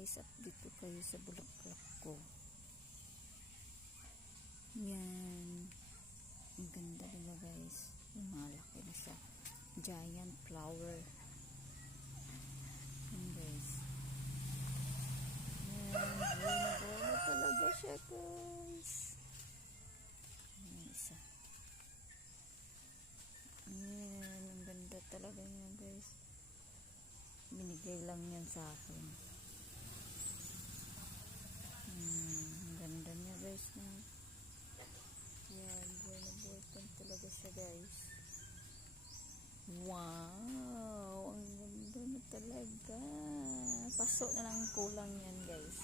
guys, update ko kayo sa bulaklak ko. Yan. Ang ganda nila guys. Lumalaki na siya. Giant flower. Yan guys. Yan. Buena talaga siya guys. Yan isa. Yan. Ang ganda talaga niya guys. Binigay lang yan sa akin. Ang ganda niya guys na. Yan, buwan talaga siya guys. Wow, ang ganda na talaga. Paso na lang kulang yan guys.